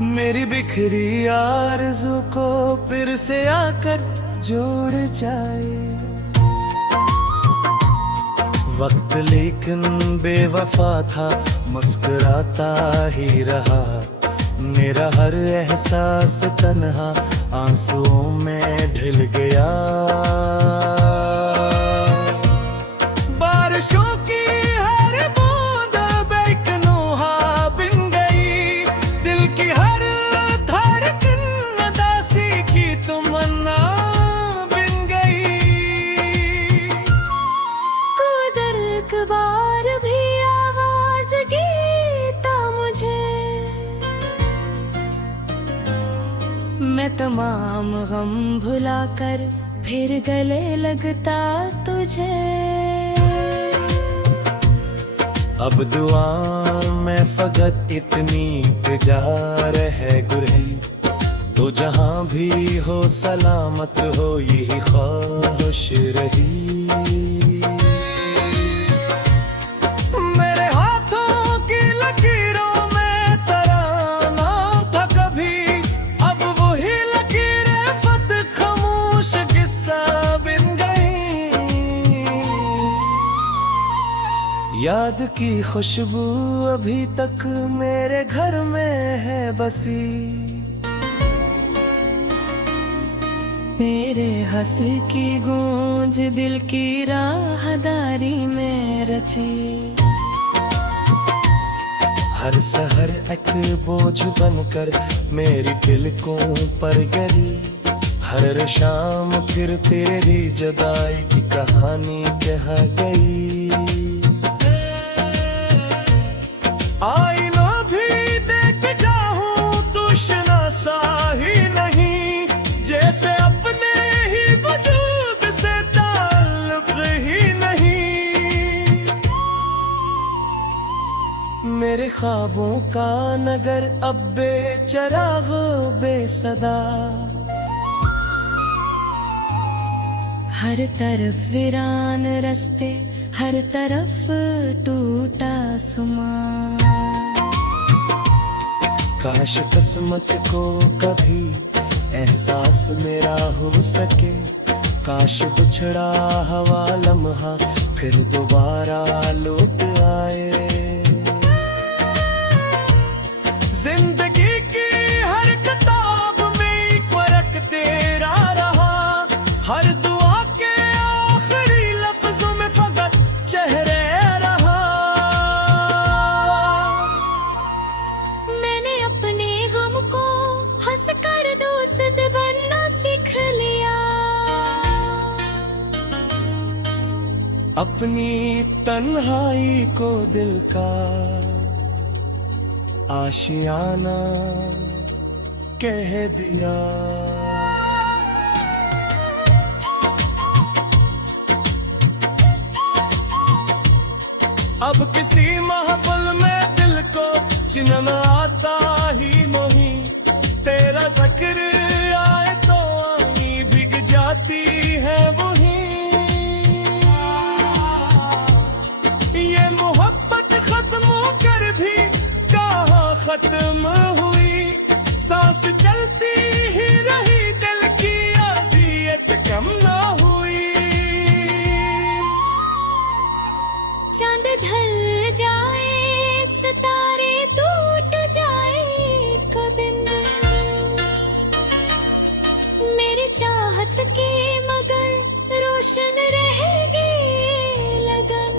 मेरी बिखरी आरज़ू को फिर से आकर जोड़ जाए। वक्त लेकिन बेवफा था, मुस्कुराता ही रहा। मेरा हर एहसास तन्हा आंसुओं में ढल गया। बारिशों की हर बूंद बेकनूहा बिन गई, दिल की हर धड़कन उदासी की तमन्ना बिन गई। कुदरत बार भी आवाज गीता मुझे, मैं तमाम गम भुलाकर फिर गले लगता तुझे। अब दुआ में फकत इतनी इंतजार है गुरहे, तो जहां भी हो सलामत हो यही ख्वाहिश रही। मेरे हाथों की लकीरों में तेरा नाम था कभी, अब वही लकीरें फत खामोश किस्सा बिन गई। याद की खुशबू अभी तक मेरे घर में है बसी, मेरे हंस की गूंज दिल की राहदारी में रची। हर सहर एक बोझ बनकर मेरी तिलकों पर गिरी। हर शाम फिर तेरी जुदाई की कहानी कह गई। आईना भी देख जाऊं तुझना सा ही नहीं, जैसे अपने ही वजूद से ताल्लुक ही नहीं। मेरे ख्वाबों का नगर अब बेचराग बेसदा, हर तरफ वीरान रास्ते, हर तरफ टूटा आसमां। काश किस्मत को कभी एहसास मेरा हो सके, काश बिछड़ा हवा लम्हा फिर दोबारा लौट आए। जिंदगी की हर किताब में एक वर्क तेरा रहा, हर दुआ के आखिरी लफ्जों में फकत चेहरे रहा। मैंने अपने गम को हंसकर दोस्त बनना सीख लिया, अपनी तन्हाई को दिल का आशियाना कह दिया। अब किसी महफिल में दिल को चिन्हना आता ही नहीं, तेरा जिक्र आए तो आनी भीग जाती है वही। ये मोहब्बत खत्म होकर भी कहाँ खत्म हुई, सांस चलती ही रही, दिल की अज़ियत कम ना हुई। चांद ढल जाए सितारे टूट जाए एक दिन, मेरी चाहत की मगर रोशन रहेगी लगन।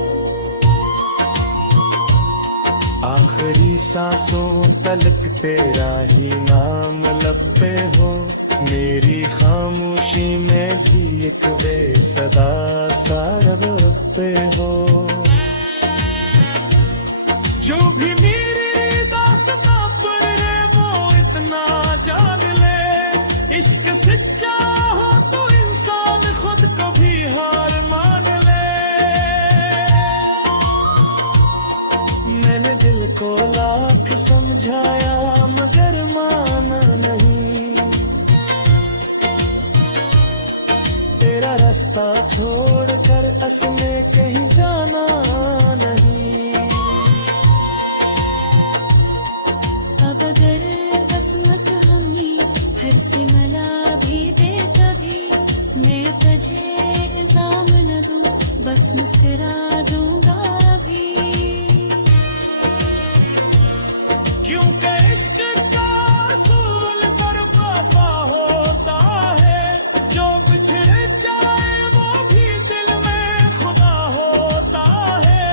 आखिरी सांसों तलक तेरा ही नाम लब पे हो, मेरी खामोशी में भी एक बेसदा सा रब पे हो। जो भी मेरी दास्तां पर है वो इतना जान ले, इश्क सच्चा हो तो इंसान खुद को भी हार मान ले। मैंने दिल को लाख समझाया मगर माना नहीं, तेरा रास्ता छोड़कर असने कहीं जाना नहीं। अब अगर मुस्कुरा दूंगा भी। क्योंकि इश्क का असूल सरफाफा होता है, जो बिछड़ जाए वो भी दिल में खुदा होता है।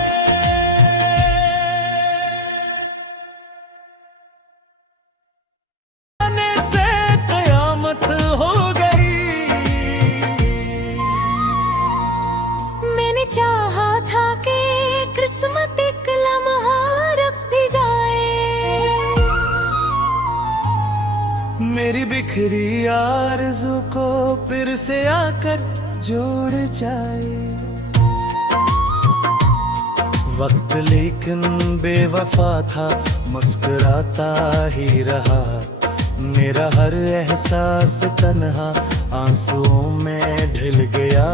आने से कयामत हो गई। मैंने चाहा था कि किस्मत एक लम्हा रख भी जाए। मेरी बिखरी आरज़ू को फिर से आकर जोड़ जाए। वक्त लेकिन बेवफा था, मुस्कुराता ही रहा। मेरा हर एहसास तन्हा आंसुओं में ढल गया।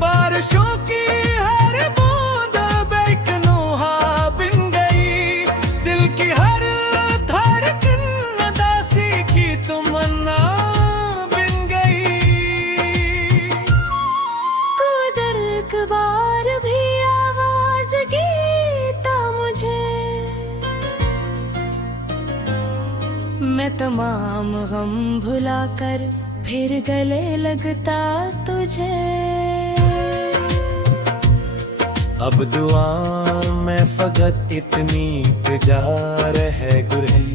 बारिशों की हर बूंद बेकनूहा बिन गई। दिल की हर धड़कन उदासी की तमन्ना बिन गई। कुदर एक बार भी आवाज गीता मुझे, मैं तमाम गम भुलाकर फिर गले लगता तुझे। अब दुआ में फकत इतनी इंतजार है गुरही।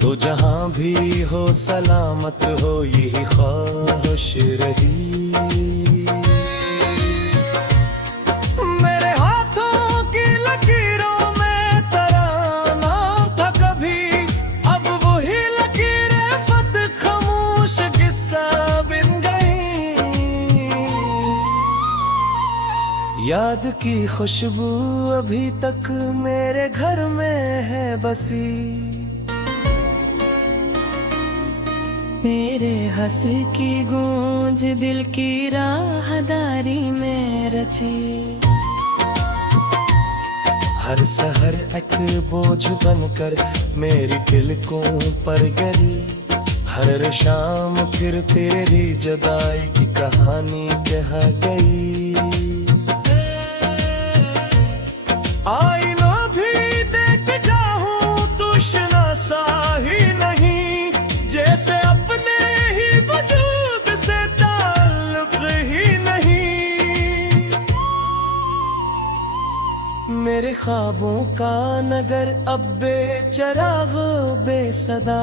तो जहां भी हो सलामत हो यही ख्वाहिश रही। मेरे हाथों की लकीरों में तराना था कभी, अब वही लकीरें फत खामोश किस्सा बिन गई। याद की खुशबू अभी तक मेरे घर में है बसी। मेरे हंस की गूंज दिल की राहदारी में रची। हर सहर एक बोझ बनकर मेरी तिलकों पर गिरी। हर शाम फिर तेरी जुदाई की कहानी कह गई। आईना भी देख जाऊं दुश्मना सा ही नहीं, जैसे अपने ही वजूद से ताल्लुक ही नहीं। मेरे ख्वाबों का नगर अब बेचराग बेसदा।